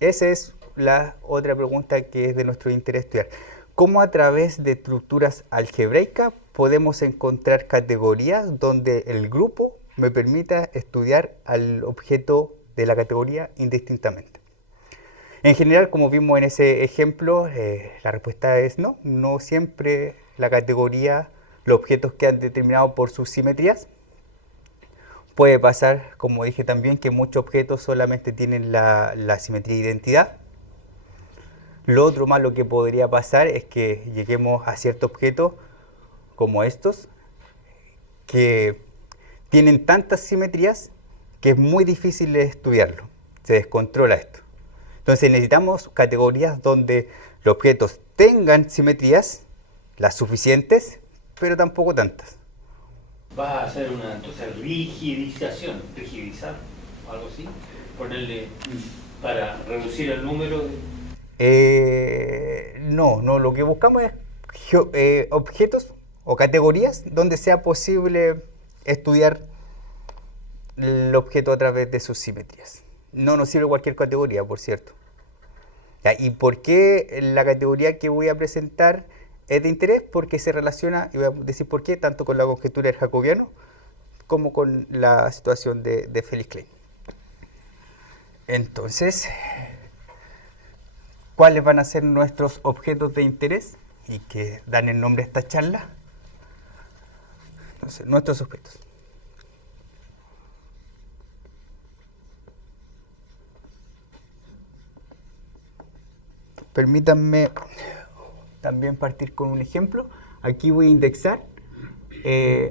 Esa es la otra pregunta que es de nuestro interés estudiar. ¿Cómo a través de estructuras algebraicas podemos encontrar categorías donde el grupo me permita estudiar al objeto de la categoría indistintamente? En general, como vimos en ese ejemplo, la respuesta es no. No siempre la categoría, los objetos quedan determinados por sus simetrías. Puede pasar, como dije también, que muchos objetos solamente tienen la simetría de identidad. Lo otro malo que podría pasar es que lleguemos a ciertos objetos como estos, que tienen tantas simetrías que es muy difícil de estudiarlo. Se descontrola esto. Entonces necesitamos categorías donde los objetos tengan simetrías, las suficientes, pero tampoco tantas. ¿Vas a hacer una entonces rigidizar, algo así? Ponerle para reducir el número de... No, lo que buscamos es objetos o categorías donde sea posible estudiar el objeto a través de sus simetrías. No nos sirve cualquier categoría, por cierto. ¿Ya? ¿Y por qué la categoría que voy a presentar es de interés? Porque se relaciona, y voy a decir por qué, tanto con la conjetura del jacobiano como con la situación de Felix Klein. Entonces, ¿cuáles van a ser nuestros objetos de interés y que dan el nombre a esta charla? Entonces, nuestros objetos. Permítanme también partir con un ejemplo. Aquí voy a indexar.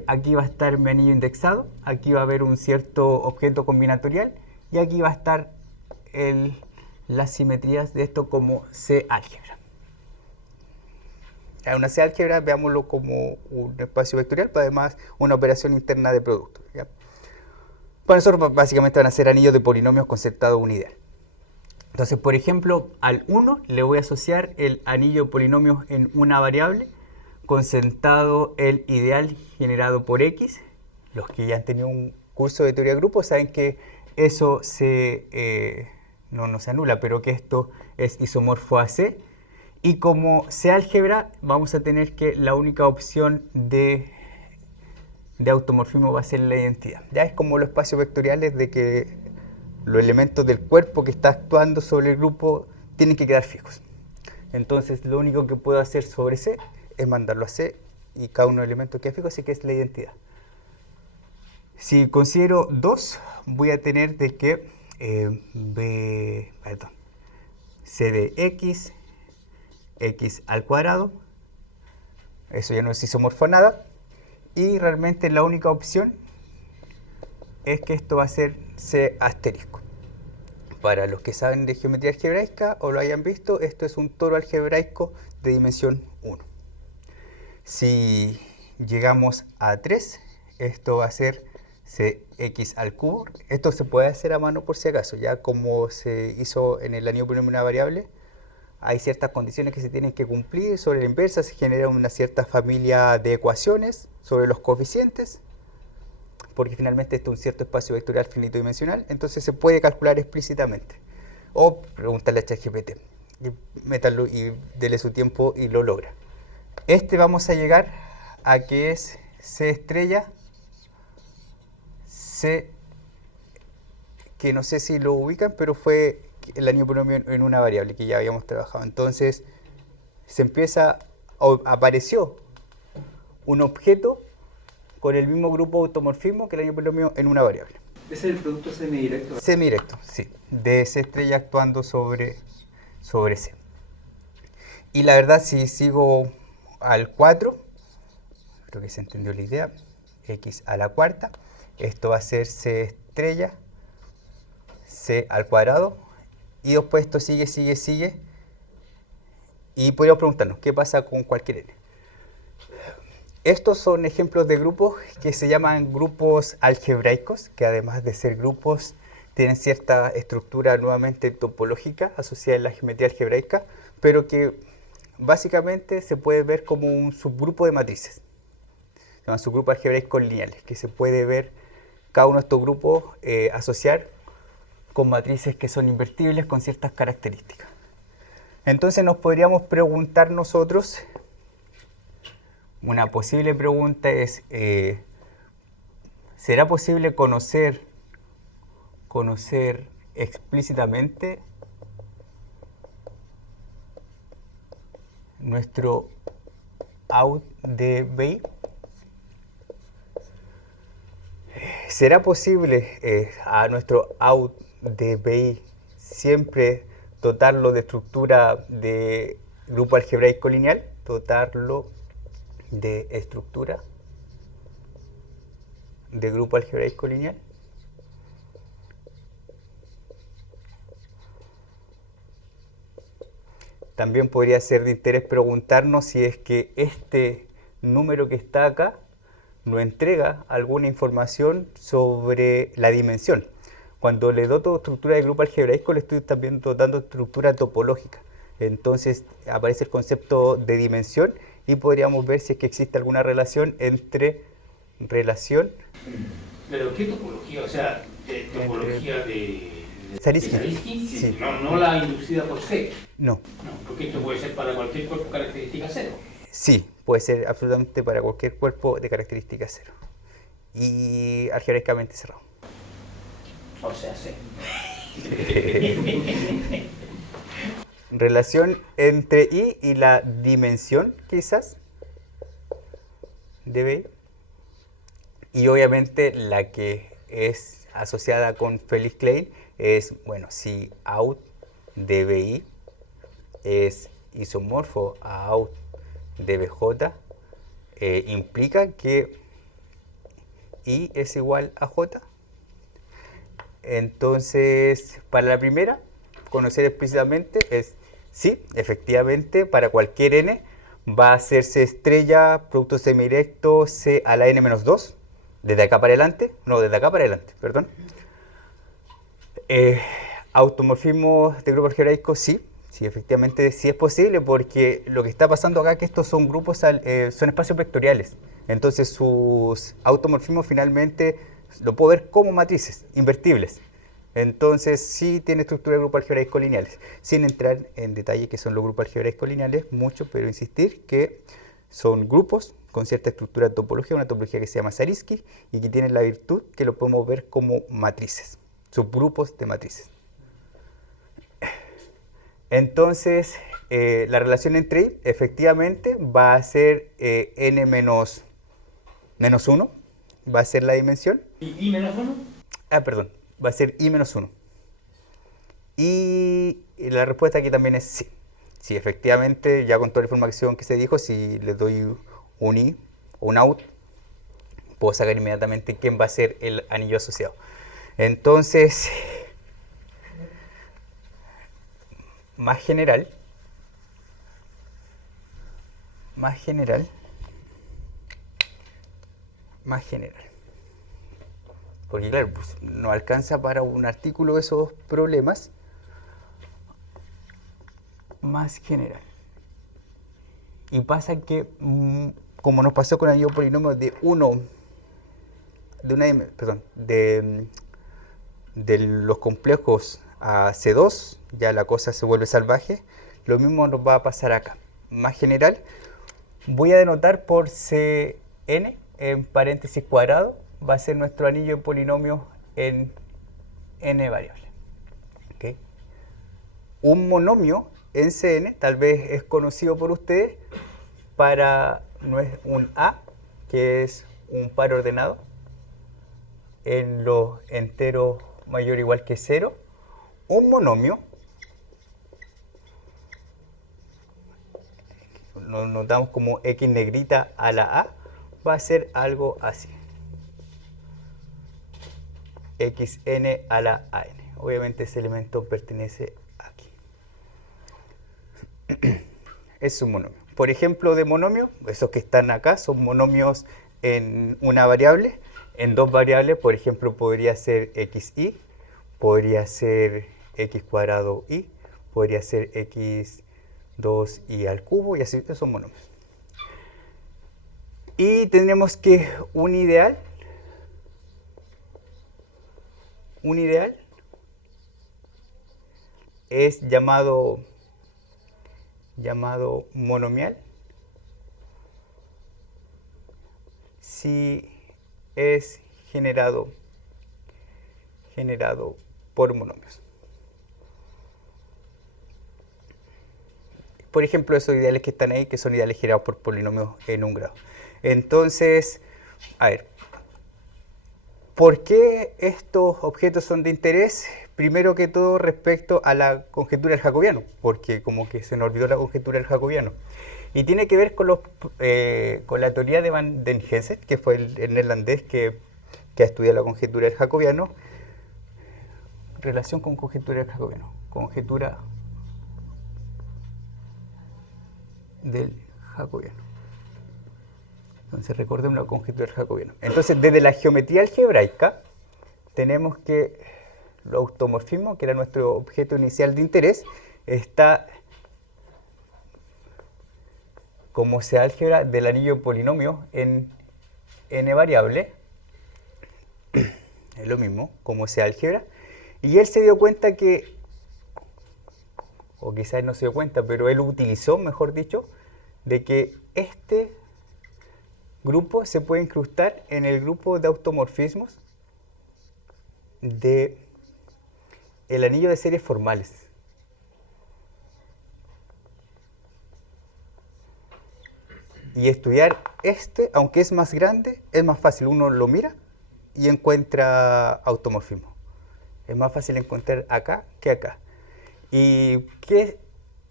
Aquí va a estar mi anillo indexado. Aquí va a haber un cierto objeto combinatorial. Y aquí va a estar las simetrías de esto como C álgebra. Una C álgebra, veámoslo como un espacio vectorial, pero además una operación interna de producto. ¿Ya? Para nosotros básicamente van a ser anillos de polinomios con setado unideal. Entonces, por ejemplo, al 1 le voy a asociar el anillo de polinomios en una variable con sentado el ideal generado por X. Los que ya han tenido un curso de teoría de grupos saben que eso no se anula, pero que esto es isomorfo a C. Y como C álgebra, vamos a tener que la única opción de automorfismo va a ser la identidad. Ya es como los espacios vectoriales de que los elementos del cuerpo que está actuando sobre el grupo tienen que quedar fijos. Entonces, lo único que puedo hacer sobre C es mandarlo a C y cada uno de los elementos queda fijo, así que es la identidad. Si considero 2, voy a tener de que C de X, X al cuadrado, eso ya no es isomorfo a nada, y realmente la única opción es que esto va a ser C asterisco. Para los que saben de geometría algebraica o lo hayan visto, esto es un toro algebraico de dimensión 1. Si llegamos a 3, esto va a ser Cx al cubo. Esto se puede hacer a mano por si acaso, ya como se hizo en el anillo polinomio de una variable, hay ciertas condiciones que se tienen que cumplir. Sobre la inversa se genera una cierta familia de ecuaciones sobre los coeficientes, porque finalmente esto es un cierto espacio vectorial finito dimensional, entonces se puede calcular explícitamente. O preguntarle a ChatGPT, métalo y dele su tiempo y lo logra. Vamos a llegar a que es C estrella, C, que no sé si lo ubican, pero fue el anillo polinomio en una variable que ya habíamos trabajado. Entonces apareció un objeto con el mismo grupo de automorfismo que el anillo polinomio en una variable. ¿Ese es el producto semidirecto? Semidirecto, sí, de C estrella actuando sobre C. Y la verdad, si sigo al 4, creo que se entendió la idea, x a la cuarta, esto va a ser c estrella, c al cuadrado, y después esto sigue, sigue, sigue, y podríamos preguntarnos, ¿qué pasa con cualquier n? Estos son ejemplos de grupos que se llaman grupos algebraicos, que además de ser grupos, tienen cierta estructura nuevamente topológica asociada en la geometría algebraica, pero que básicamente se puede ver como un subgrupo de matrices. Se llaman subgrupos algebraicos lineales, que se puede ver cada uno de estos grupos asociar con matrices que son invertibles con ciertas características. Entonces nos podríamos preguntar nosotros, una posible pregunta es, ¿será posible conocer explícitamente nuestro out de BI? ¿Será posible a nuestro out de BI siempre dotarlo de estructura de grupo algebraico lineal? Dotarlo de estructura de grupo algebraico lineal. También podría ser de interés preguntarnos si es que este número que está acá nos entrega alguna información sobre la dimensión. Cuando le doto estructura de grupo algebraico, le estoy también dotando estructura topológica. Entonces aparece el concepto de dimensión y podríamos ver si es que existe alguna relación entre relación. ¿Pero qué topología? O sea, topología de Zariski. Zariski, Sí. no la inducida por C. No. No, porque esto puede ser para cualquier cuerpo característica cero. Sí, puede ser absolutamente para cualquier cuerpo de característica cero. Y algebraicamente cerrado. O sea, C. Relación entre I y la dimensión, quizás, de BI. Y obviamente la que es asociada con Felix Klein es, bueno, si out de BI es isomorfo a out de BJ, implica que I es igual a J. Entonces, para la primera, conocer explícitamente es sí, efectivamente, para cualquier n va a hacerse estrella, producto semidirecto, c a la n menos 2, desde acá para adelante, perdón. Automorfismo de grupo algebraico, sí, efectivamente sí es posible, porque lo que está pasando acá es que estos son grupos, son espacios vectoriales. Entonces sus automorfismos finalmente lo puedo ver como matrices invertibles. Entonces sí tiene estructura de grupos algebraicos lineales, sin entrar en detalle qué son los grupos algebraicos lineales, mucho, pero insistir que son grupos con cierta estructura topológica, una topología que se llama Zariski y que tiene la virtud que lo podemos ver como matrices, subgrupos de matrices. Entonces la relación entre I efectivamente va a ser n menos 1, va a ser la dimensión. ¿Y I menos 1? Perdón, va a ser I menos 1. Y la respuesta aquí también es sí. Sí, efectivamente, ya con toda la información que se dijo, si le doy un I o un out, puedo sacar inmediatamente quién va a ser el anillo asociado. Entonces, más general, porque claro, pues, no alcanza para un artículo esos problemas. Más general. Y pasa que, como nos pasó con el anillo polinomio de los complejos a C2, ya la cosa se vuelve salvaje. Lo mismo nos va a pasar acá. Más general, voy a denotar por Cn en paréntesis cuadrado, va a ser nuestro anillo de polinomio en n variables. ¿Okay? Un monomio en Cn tal vez es conocido por ustedes para un A, que es un par ordenado en los enteros mayor o igual que 0. Un monomio lo notamos como X negrita a la A, va a ser algo así. XN a la AN. Obviamente ese elemento pertenece aquí. Es un monomio. Por ejemplo, de monomio, esos que están acá son monomios en una variable. En dos variables, por ejemplo, podría ser xy, podría ser x cuadrado y, podría ser x2y al cubo, y así, esos son monomios. Y tenemos que un ideal es llamado monomial si es generado por monomios. Por ejemplo, esos ideales que están ahí, que son ideales generados por polinomios en un grado. Entonces, a ver, ¿por qué estos objetos son de interés? Primero que todo respecto a la conjetura del jacobiano, porque como que se nos olvidó la conjetura del jacobiano. Y tiene que ver con la teoría de Van den Hessel, que fue el neerlandés que ha estudiado la conjetura del jacobiano. Relación con conjetura del jacobiano. Conjetura del jacobiano. Entonces recordemos la conjetura del jacobiano. Entonces desde la geometría algebraica tenemos que los automorfismos, que era nuestro objeto inicial de interés, está como sea álgebra del anillo de polinomio en n variable, es lo mismo, como sea álgebra, y él se dio cuenta que, o quizás no se dio cuenta, pero él utilizó, mejor dicho, de que este grupo se puede incrustar en el grupo de automorfismos de el anillo de series formales. Y estudiar este, aunque es más grande, es más fácil. Uno lo mira y encuentra automorfismo. Es más fácil encontrar acá que acá. ¿Y qué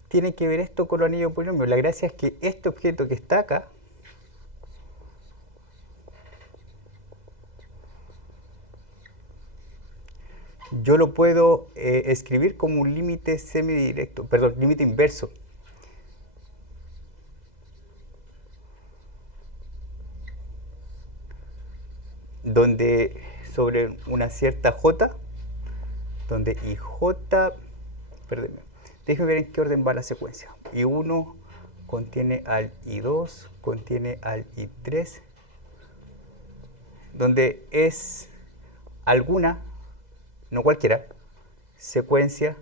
tiene que ver esto con los anillos de polinomio? La gracia es que este objeto que está acá yo lo puedo escribir como un límite semidirecto, perdón, límite inverso. Donde sobre una cierta j, donde ij, perdón, déjenme ver en qué orden va la secuencia. I1 contiene al I2, contiene al I3, donde es alguna, no cualquiera, secuencia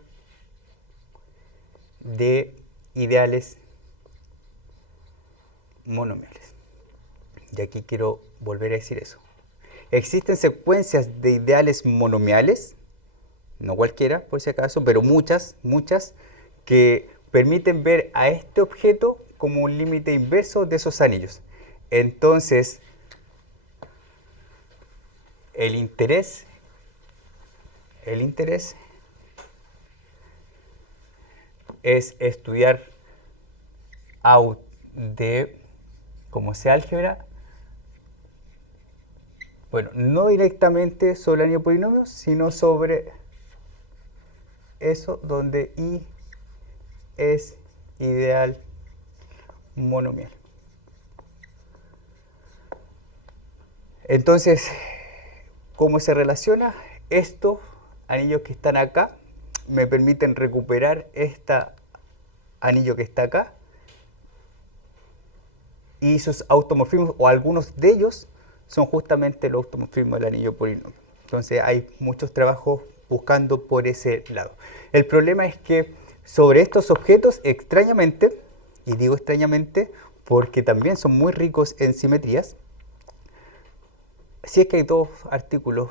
de ideales monomiales. Y aquí quiero volver a decir eso. Existen secuencias de ideales monomiales, no cualquiera por si acaso, pero muchas, que permiten ver a este objeto como un límite inverso de esos anillos. Entonces, el interés es estudiar como sea álgebra, bueno, no directamente sobre el anillo de polinomios, sino sobre eso donde I es ideal monomial. Entonces, ¿cómo se relaciona? Estos anillos que están acá me permiten recuperar este anillo que está acá y sus automorfismos, o algunos de ellos, son justamente los automorfismos del anillo de polinomio. Entonces hay muchos trabajos buscando por ese lado. El problema es que sobre estos objetos, extrañamente, y digo extrañamente porque también son muy ricos en simetrías, sí es que hay dos artículos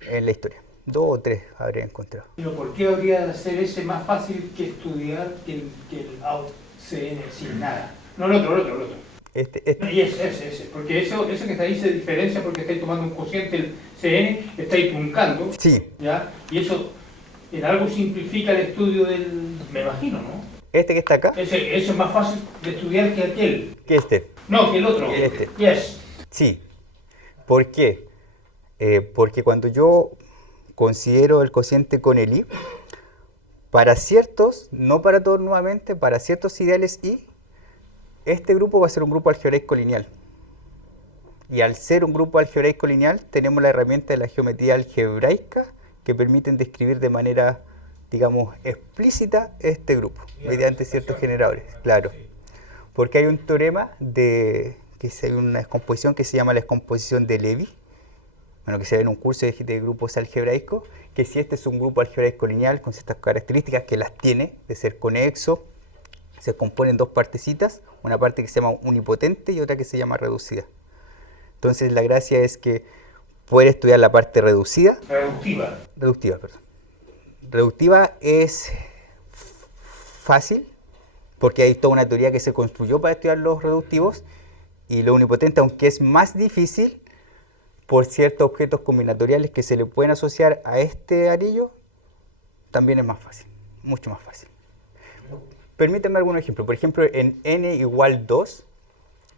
en la historia, 2 o 3 habría encontrado. Pero ¿por qué habría de ser ese más fácil que estudiar que el AuCN sin nada? No, el otro. Y ese, porque eso que está ahí se diferencia porque estáis tomando un cociente, el CN, estáis truncando, sí. ¿ya? Y eso en algo simplifica el estudio del, me imagino, ¿no? Este que está acá, Eso es más fácil de estudiar que aquel. que este. No, que el otro. Este. Yes. Sí. ¿Por qué? Porque cuando yo considero el cociente con el i, para ciertos, no para todos nuevamente, para ciertos ideales i, este grupo va a ser un grupo algebraico lineal. Y al ser un grupo algebraico lineal, tenemos la herramienta de la geometría algebraica que permiten describir de manera, digamos, explícita este grupo, mediante ciertos generadores, claro. Porque hay un teorema hay una descomposición que se llama la descomposición de Levi, bueno, que se ve en un curso de grupos algebraicos, que si este es un grupo algebraico lineal con ciertas características que las tiene, de ser conexo, se compone en dos partecitas, una parte que se llama unipotente y otra que se llama reducida. Entonces la gracia es que poder estudiar la parte reducida. Reductiva, perdón. Reductiva es fácil, porque hay toda una teoría que se construyó para estudiar los reductivos, y lo unipotente, aunque es más difícil, por ciertos objetos combinatoriales que se le pueden asociar a este anillo, también es más fácil, mucho más fácil. Permítanme algún ejemplo. Por ejemplo, en n igual 2,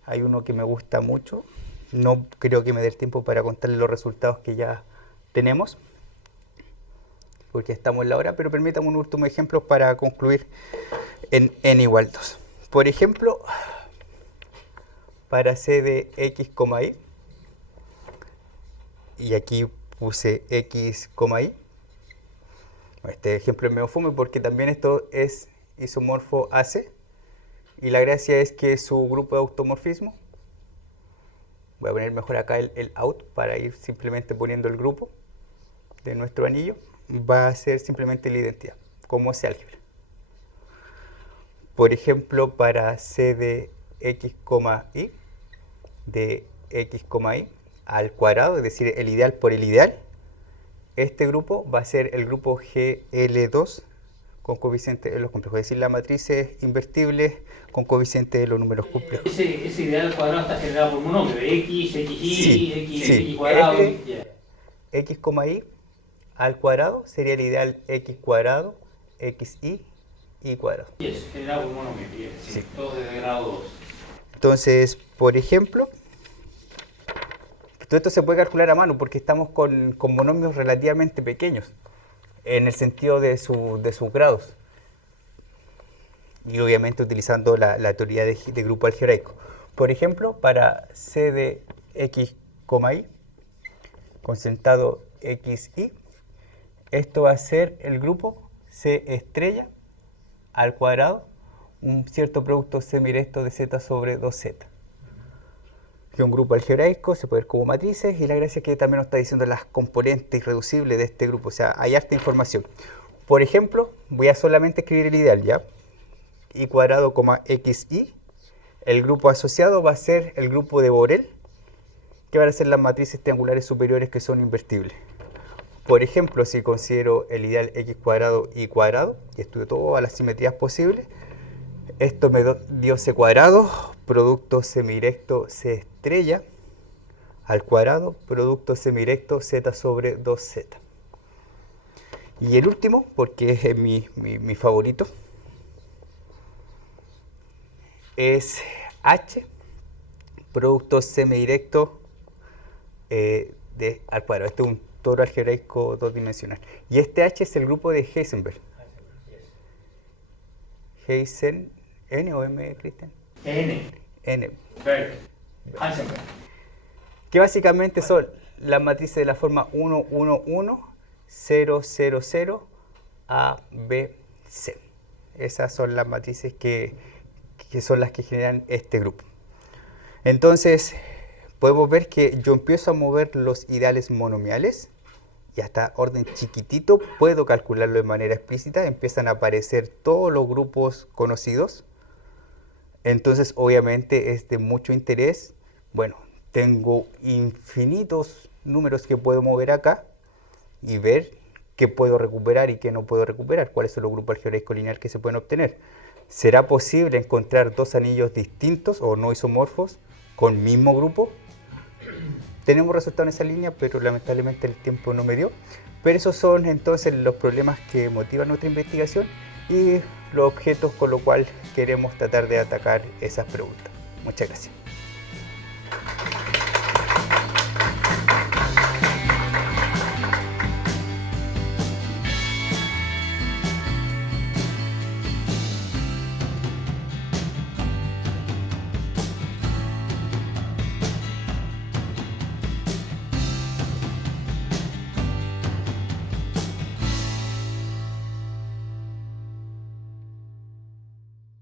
hay uno que me gusta mucho. No creo que me dé el tiempo para contarles los resultados que ya tenemos, porque estamos en la hora, pero permítanme un último ejemplo para concluir en n igual 2. Por ejemplo, para c de x, y, y aquí puse x, y. Este ejemplo es medio fome porque también esto es isomorfo AC, y la gracia es que su grupo de automorfismo, voy a poner mejor acá el out para ir simplemente poniendo el grupo de nuestro anillo, va a ser simplemente la identidad, como C álgebra. Por ejemplo, para C de x, y, de x, y al cuadrado, es decir, el ideal por el ideal, este grupo va a ser el grupo GL2 con coeficiente de los complejos, es decir, la matriz es invertible con coeficiente de los números complejos. Ese ideal al cuadrado está generado por un número, x, xy, sí, x, sí. y cuadrado. X, y al cuadrado sería el ideal x cuadrado, xy, y cuadrado. Y es generado por un monomio, sí. Todo de grado 2. Entonces, por ejemplo, todo esto se puede calcular a mano porque estamos con monomios relativamente pequeños en el sentido de sus grados, y obviamente utilizando la teoría de grupo algebraico. Por ejemplo, para c de x, y concentrado xy, esto va a ser el grupo c estrella al cuadrado, un cierto producto semirecto de z sobre 2z. Que un grupo algebraico se puede ver como matrices, y la gracia es que también nos está diciendo las componentes irreducibles de este grupo, o sea, hay harta información. Por ejemplo, voy a solamente escribir el ideal, ¿ya? Y cuadrado, xy, el grupo asociado va a ser el grupo de Borel, que van a ser las matrices triangulares superiores que son invertibles. Por ejemplo, si considero el ideal x cuadrado, y cuadrado, y estudio todas las simetrías posibles, esto me dio c cuadrado, producto semirecto c estrella, al cuadrado, producto semirecto z sobre 2z. Y el último, porque es mi favorito, es h, producto semidirecto al cuadrado. Este es un toro algebraico dos dimensional. Y este h es el grupo de Heisenberg. Heisen, ¿N o M, Cristian? N. N. Heisenberg. Que básicamente son las matrices de la forma 1, 1, 1, 0, 0, 0, A, B, C. Esas son las matrices que son las que generan este grupo. Entonces, podemos ver que yo empiezo a mover los ideales monomiales, y hasta orden chiquitito puedo calcularlo de manera explícita, empiezan a aparecer todos los grupos conocidos. Entonces, obviamente, es de mucho interés. Bueno, tengo infinitos números que puedo mover acá y ver qué puedo recuperar y qué no puedo recuperar, cuáles son los grupos algebraicos lineales que se pueden obtener. ¿Será posible encontrar dos anillos distintos o no isomorfos con mismo grupo? Tenemos resultados en esa línea, pero lamentablemente el tiempo no me dio. Pero esos son entonces los problemas que motivan nuestra investigación, y los objetos, con lo cual queremos tratar de atacar esas preguntas. Muchas gracias.